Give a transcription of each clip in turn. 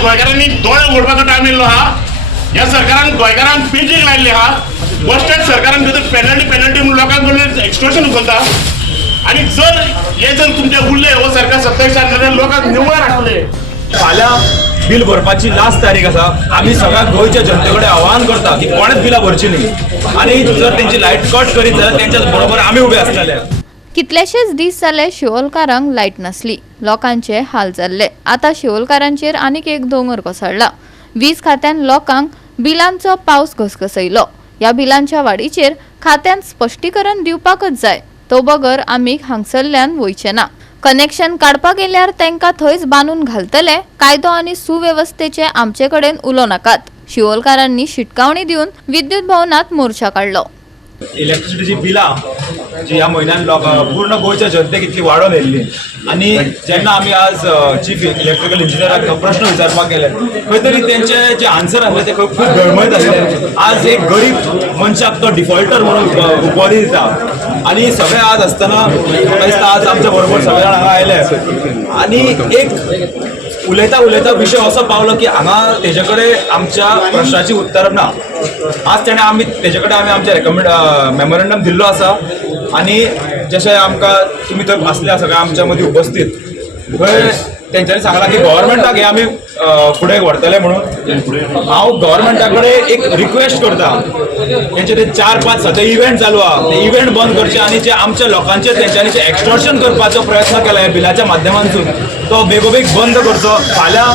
आज गोंयकारांनी दोळे उघडपाचो टायम येयल्लो आहा. ह्या सरकारान गोंयकारांक पेजीक लायिल्ले आहा. गोश्टेच सरकारान भितर पेनल्टी म्हणून लोकांक कडल्यान एक्सटॉर्शन उखलता. आणि जर तुमचे उरले हो सरकार सत्तेचार जाल्यार लोकांक निवळ हाडटले. फाल्यां बिल भरपाची लास्ट तारीख आसा. आमी सगळ्या गोंयच्या जनते कडेन आवाहन करता की कोणेच बिलां भरची न्ही आनी जर तेंची लायट कट करीत जाल्यार तेंच्या बरोबर आमी उबे आसतले. कितलेशेच दीस जाले शिवोलकारांक लायट नासली. लोकांचे हाल जाल्ले. आता शिवोलकारांचेर आनीक एक दोंगर कोसळ्ळा. वीज खात्यान लोकांक बिलांचो पावस घसघसयलो. ह्या बिलांच्या वाडीचेर खात्यान स्पश्टीकरण दिवपाकच जाय. तो बगर आमी हांगसरल्यान वयचे ना. कनेक्शन काडपाक गेल्यार तांकां थंयच बांदून घालतले. कायदो आनी सुवेवस्थेचे आमचे कडेन उलो नाकात. शिवोलकारांनी शिटकावणी दिवन विद्युत भवनात मोर्चा काडलो. इलेक्ट्रिसिटीची बिलां जी ह्या म्हयन्यान पूर्ण गोंयच्या जनतेक इतली वाडोवन येयल्ली आनी जेन्ना आमी आज चीफ इलेक्ट्रिकल इंजिनियराक प्रश्न विचारपाक गेले खंय तरी तेंचे जे आन्सर आसले ते खूब गळमळीत आसले. आज एक गरीब मनशाक तो डिफॉल्टर म्हणून उपाधी दिता आनी सगळे आज आसतना म्हाका दिसता आज आमच्या बरोबर सगळे जाण हांगा आयले आनी एक उलयता विषय असो पावलो की हांगा तेजे कडेन आमच्या प्रश्नाची उत्तर ना. आज तेणें आमी तेजे कडेन आमचे मेमोरंडम दिल्लो आसा आनी जशें आमकां तुमी थंय आसल्या सगळ्या आमच्या मदीं उपस्थित थंय तेंच्यांनी सांगलां की गव्हर्मेंटाक हे आमी फुडें व्हरतले म्हणून. हांव गव्हर्मेंटा कडेन एक रिक्वेस्ट करता तेंचे ते 4-5 सद्या इव्हेंट चालू आहा ते इव्हेंट बंद करचे आनी जे आमच्या लोकांचेर तेंच्यांनी जे एक्सटॉर्शन करपाचो प्रयत्न केला ह्या बिलाच्या माध्यमांतून तो बेगोबेग बंद करचो. फाल्यां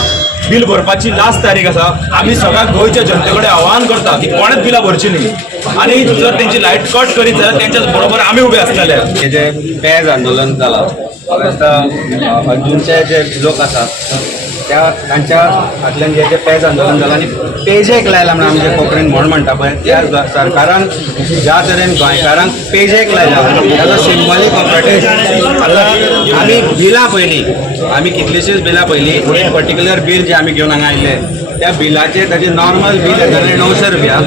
बिल भरपाची लास्ट तारीख आसा. आमी सगळ्या गोंयच्या जनते कडेन आवाहन करता की कोणेच बिलां भरची न्ही आनी जर तेंची लायट कट करीत जाल्यार तेंच्या बरोबर आमी उबे आसतले. हे जे पेज आंदोलन जालां अंजुनचे जे लोक आसात तांच्या हातल्यान जे पेज आंदोलन जालां आनी पेजेक लायला म्हणून आमी जे कोंकणीन म्हणटा पळय त्या सरकारान ज्या तरेन गोंयकारांक पेजेक लायला ताजो सिंबॉलीक ऑफ प्रोटेस्ट. आतां आमी बिलां पयलीं आमी कितलीशींच बिलां पयलीं एक पर्टिक्युलर बील जे आमी घेवन हांगा आयिल्ले त्या बिलाचेर ताजें नॉर्मल बील येतालें 900 रुपया.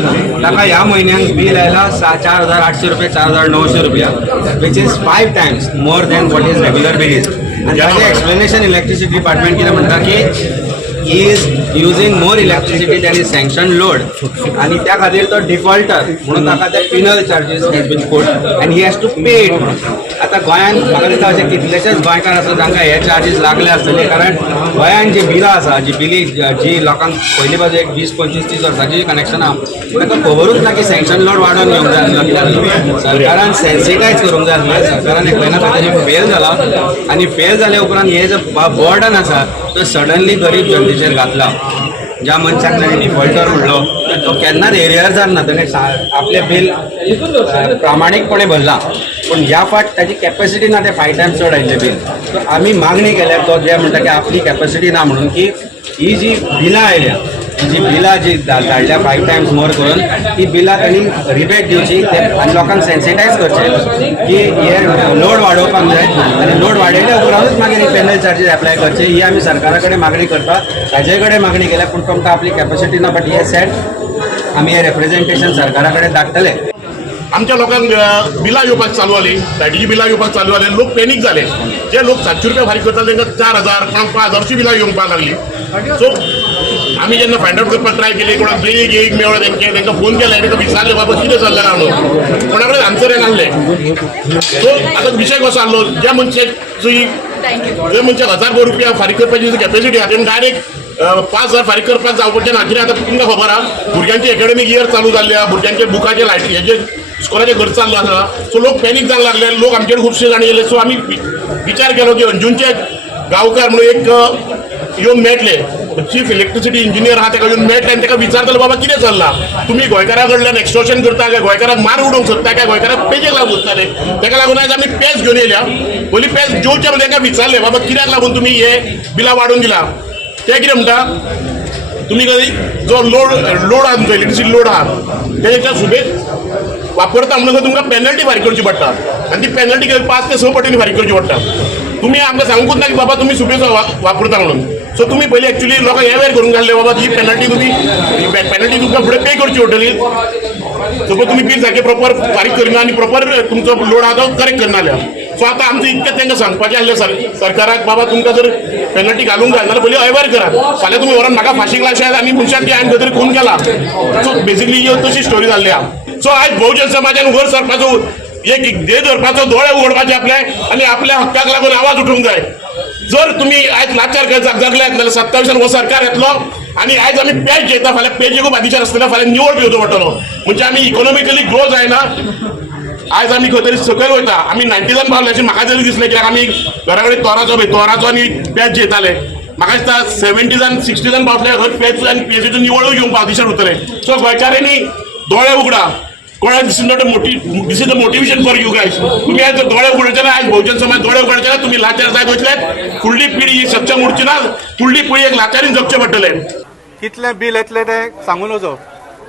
ताका ह्या म्हयन्याक बील आयला 4,800 रुपया 4,900 रुपया which is 5 times more than what is regular bill is. आनी ताजें एक्सप्लेनेशन इलेक्ट्रिसिटी डिपार्टमेंट कितें म्हणटा की he is using more electricity than his sanctioned load आणि त्या खातीर तो डिफॉल्टर म्हणून ताका ते penal charges has been put and he has to pay it. आतां गोंयांत म्हाका दिसता अशे कितलेशेच गोंयकार आसा तांकां हे चार्जीस लागले आसतले कारण गोंयांत जी बिलां आसा जी लोकांक पयली बाजू एक 20-25-30 वर्सांची कनेक्शनां ताका खबरूच ना की सँक्शन लोड वाडोवन घेवंक जाय आसलो. सरकारान सेन्सिटायज करूंक जाय आसलें. सरकारान एक म्हयन्या खातीर फेल जाला आनी फेल जाले उपरांत हे जो बर्डन आसा तो सडनली गरीब जनतेचेर घातला. ज्या मनशाक ताणें डिफॉल्टर म्हणलो तो केन्नाच एरियर जावना. ताणें आपलें बील प्रामाणीकपणे भरला पूण ह्या फाट ताची कॅपॅसिटी ना ते 5 times चड आयिल्लें बील. सो आमी मागणी केल्यार तो जे म्हणटा की आपली कॅपॅसिटी ना म्हणून की ही जी बिलां आयल्या जी बिलां जी धाडल्या 5 times मोर करून ती बिलां तांणी रिबेट दिवची आनी लोकांक सेन्सिटायज करचें की हे लोड वाडोवपाक जाय आनी लोड वाडयल्या उपरांतूच मागीर पेनल चार्जीस एप्लाय करचे ही आमी सरकारा कडेन मागणी करता. ताजे कडेन मागणी केल्या पूण तुमकां आपली कॅपॅसिटी ना बट हे सेट आमी हे रिप्रेझेंटेशन सरकारा कडेन धाडटले. आमच्या लोकांक बिलां येवपाक चालू जाली. लायटीची बिलां येवपाक चालू जाले. लोक पॅनीक जाले. जे लोक 700 रुपया फारीक करताले तांकां 4,000 5,000ची बिलां येवपाक लागली. सो आमी जेन्ना फायंड आउट करपाक ट्राय केली कोणाक एक मेळ्ळो तांकां फोन केले तांकां विचारले बाबा कितें चल्लें ना म्हणून कोणा कडेन आन्सर नासले. सो आतां विशय कसो आसलो ज्या मनशाक 1,000 रुपया फारीक करपाची कॅपॅसिटी आहा तेणें डायरेक्ट 5,000 फारीक करपाक जावपाचें ना. कित्याक आतां तुमकां खबर आहा भुरग्यांची एकाडेमीक इयर चालू जाल्ल्या भुरग्यांचे बुकाचे लायटी हेजे स्कॉलाचे खर्च चाललो आसा. सो लोक पॅनीक जावंक लागले. लोक आमचे कडेन खुबशे जाण येयले. सो आमी विचार केलो की अंजुनचे गांवकार म्हणून एक येवन मेळटले चीफ इलेक्ट्रिसिटी इंजिनियर आहा ताका येवन मेळटले आनी ताका विचारतलो बाबा कितें चल्लां तुमी गोंयकारा कडल्यान एक्सटॉर्शन करता काय गोंयकाराक मार उडोवंक सोदता काय गोंयकाराक पेजेक लागून सोदताले. ताका लागून आयज आमी पेज घेवन येयल्या. पयलीं पेज जेवचे म्हणजे तांकां विचारले बाबा कित्याक लागून तुमी हे बिलां वाडोवन दिला. ते कितें म्हणटा तुमी जो लोड आहा तुमचो इलेक्ट्रिसिटी लोड आहा तेच्या सुबेज वापरता म्हणून तुमकां पेनल्टी फारीक करची पडटा आनी ती पेनल्टी 5 ते 6 पटींनी फारीक करची पडटा. तुम्ही आमकां सांगूंकूच ना की बाबा तुम्ही सुबेजो वापरता म्हणून. सो तुम्ही पयलीं एक्चुअली लोकांक अवेअर करून घाल्ले बाबा ही पेनल्टी तुमकां फुडें पे करची पडटली. सपोज तुम्ही बिल सारकें प्रॉपर फारीक करिना आनी प्रॉपर तुमचो लोड आहा तो करेक्ट करना जाल्यार सो आता आमचं इतकें तांकां सांगपाचें आसलें सरकाराक बाबा तुमकां जर पेनल्टी घालूंक जाय जाल्यार पयलीं अवेअर करा, फाल्यां तुमी व्हरून म्हाका फाशीक लायशात आनी मनशाक की हांवें खंय तरी खून केला. सो बेसिकली ह्यो तशी स्टोरी जाल्ली आहा. सो आयज बहुजन समाजान वर सरपाचो एक देह धरपाचो, दोळे उगडपाचे आपले आनी आपल्या हक्काक लागून आवाज उठोवंक जाय. जर तुम्ही आयज लाचार जगल्यात जाल्यार 27 हो सरकार येतलो आनी आयज आमी पेज घेता, फाल्यां पेजेकूय बाकीचेर आसतना फाल्यां निवळ घेवचो पडटलो. म्हणजे आमी इकॉनॉमिकली ग्रो जायना. आयज आमी खंय तरी सकयल वयता. आमी 90s पावले अशें म्हाका तरी दिसलें, कित्याक आमी घरा कडेन तोराचो आनी पेज जेताले. म्हाका दिसता 70s 60s पावतले खंय पेज आनी पेजीचो निवळूय घेवंक पावतीशेर उरतले. सो गोंयकारांनी दोळे उगडा. कोणाक this is the motivation for you guys. तुम्ही आज दोळे उगडचे ना, आज बहुजन समाज दोळे उगडचे ना, तुम्ही लाचार जायत वयतले. फुडली पिढी ही सक्षम उरची ना, फुडली पिढी एक लाचारीन जगचे पडटले. कितले बिल येतले ते सांगून वचो,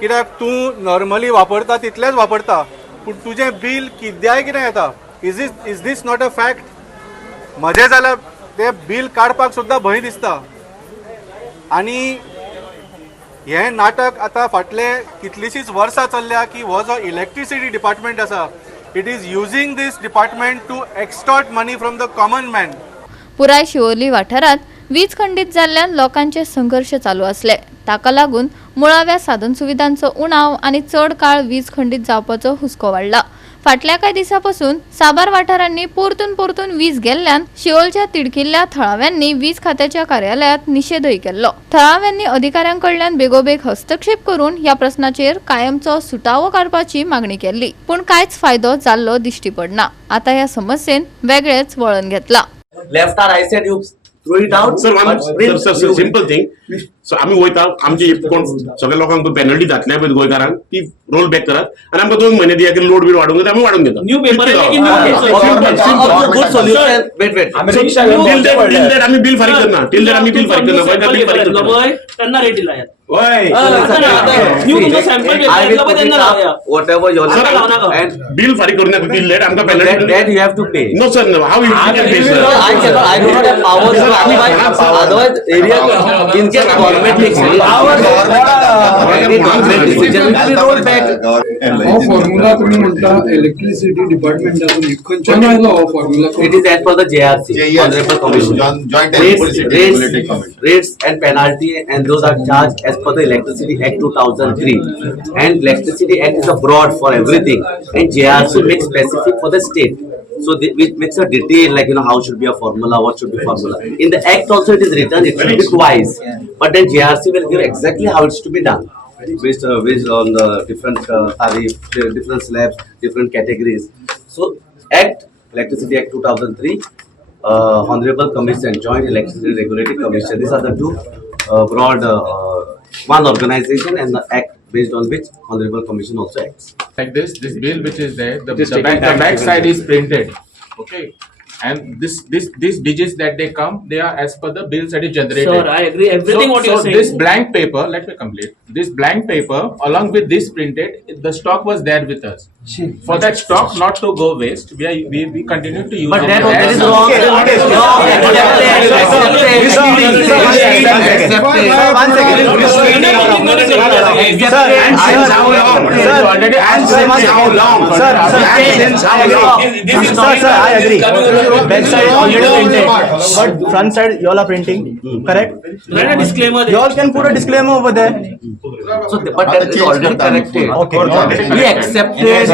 कित्याक तूं नॉर्मली वापरता तितलेंच वापरता, पूण तुजें बिल किद्याय कितें येता. Is this not a fact. म्हजें जाल्यार तें बिल काडपाक सुद्दां भंय दिसता. आनी हें नाटक आतां फाटले कितलींशींच वर्सां चल्ल्या की हो जो इलेक्ट्रिसिटी डिपार्टमेंट आसा, it is using this department to extort money from the common man. पुराय शिवोली वाठारात वीज खंडीत जाल्ल्यान लोकांचे संघर्ष चालू असले. ताका लागून मुळाव्या साधन सुविधांचो उणाव आनी चड काळ वीज खंडीत जावपाचो हुस्को वाडला. फाटल्या कांय दिसांपासून साबार वाठारांनी परतून वीज गेल्ल्यान शिवोलच्या तिडकिल्ल्या थळाव्यांनी वीज खात्याच्या कार्यालयात निषेधय केल्लो. थळाव्यांनी अधिकाऱ्यांकडल्यान बेगोबेग हस्तक्षेप करून ह्या प्रश्नाचेर कायमचो सुटावो काडपाची मागणी केल्ली, पूण कांयच फायदो जाल्लो दिश्टी पडना. आता ह्या समस्येन वेगळेच वळण घेतला. Left or I said you throw it out. Sir simple thing. So आमी वयता, आमचे कोण सगळ्या लोकांक पेनल्टी घातल्या पळय गोंयकारांक ती रोल बॅक करात आनी आमकां 2 महिने दिया की लोड बील वाडोवंक जाता, आमी वाडोवन घेता. New paper इतकें है कि जावं. good solution. Wait. Till that आमी बिल फारीक करना. टिल दॅट आमी बिल फारीक करना. गोंयकार बिल फारीक करना. त्यांना रेट दिला यात. Whatever your सर बिल फारीक करूं नाका. टिल दॅट आमकां penalty. that you have to pay. No sir, no. How you can pay sir? I do not have power. Otherwise, area in case government takes decision will be rolled back. हो formula तुम्ही म्हणता electricity डिपार्टमेंटातून खंयच्यान आयलो हो formula? It is as per the JRC, Honorable Commission. Rates and penalty, and those are charged as per the Electricity Act 2003. And Electricity Act is a broad for everything, and JRC makes specific for the state. So it makes a detail, like how should be a formula, what should be formula. In the Act also it is written, it should be twice, but then JRC will give exactly how it's to be done. Based on the different tariff, different slabs, different categories. So Act, Electricity Act 2003, Honorable Commission, Joint Electricity Regulatory Commission. These are the two broad, one organization, and the Act based on which Honorable Commission also acts. Like this bill which is there, the back side is printed, okay, and these digits that they come, they are as per the bills that is generated. Sir, I agree. Everything what you are saying. This blank paper, let me complete. This blank paper, along with this printed, the stock was there with us. For that stock not to go waste, we continue to use But it. that is wrong. I agree. Back side already printed, but front side you all are printing, correct? Write a disclaimer. You all can put a disclaimer over there. So, but that is already corrected. Okay. We accepted,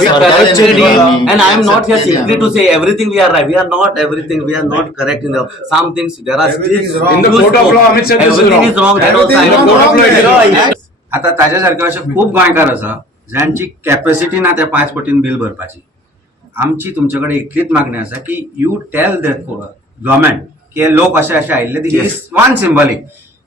we corrected it, and I am not here simply to say everything we are right. We are not everything. We are not correct in the some things. There are still In the court of law, Amit said this is everything wrong. is wrong. That also I In the court of law, it is wrong. आता ताज्यासारखे असे खूप गोंयकार आसा ज्यांची capacity ना त्या 5 पटीन bill भरपाची. आमची तुमच्याकडे इतलीच मागणी आसा की यू टेल द गव्हर्मेंट की हे लोक असे असे आयिल्ले दी इज वन सिंबॉलिक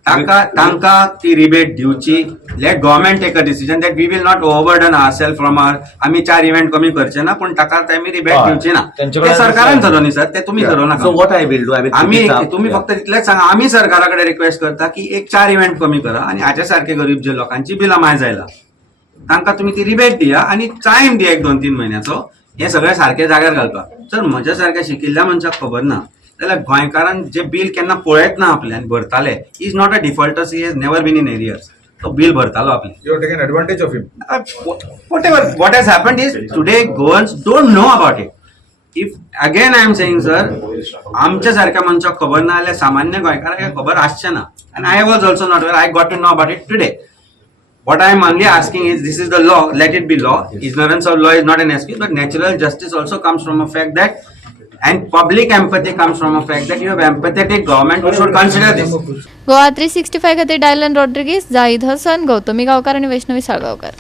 तांकां ती रिबेट दिवची. Let government take a decision that we will not overburden ourselves from आमी 4 इव्हेंट कमी करचे ना, पण ताका आमी रिबेट दिवची ना. ते सरकारान ठरव न्ही सर, ते तुम्ही ठरव नाका. So what I will do, I will आम्ही put it up. तुम्ही फक्त तितलेच सांगा. आम्ही सरकाराकडे रिक्वेस्ट करता की एक 4 इव्हेंट कमी करा आणि हाच्या सारखे गरीब जे लोकांची बिलां माय जायला तांकां तुम्ही ती रिबेट दिया आणि टाइम दिया 1-2-3 महिन्याचो हे सगळे सारखे जाग्यार घालपाक. जर म्हज्या सारख्या शिकिल्ल्या मनशाक खबर ना जाल्यार गोंयकारान जे बिल केन्ना पळयत ना आपल्यान भरताले, is not a defaulter, he has never been in arrears. तो बिल भरतालो आपले. You have taken advantage of him. Whatever what has happened is today Goans don't know about it. If again I am saying sir, आमच्या सारख्या मनशाक खबर ना जाल्यार सामान्य गोंयकाराक हें खबर आसचें ना. And I was also not there, I got to know about it today. What I am only asking is, this is the law, let it be law. Ignorance of law is not an excuse, but natural justice also comes from a fact that, and public empathy comes from a fact that you have empathetic government who should consider this. Goa 365 खातीर Dylan Rodrigues, जाहीद Hasan, Gautami गांवकार आणि वैष्णवी साळगांवकार.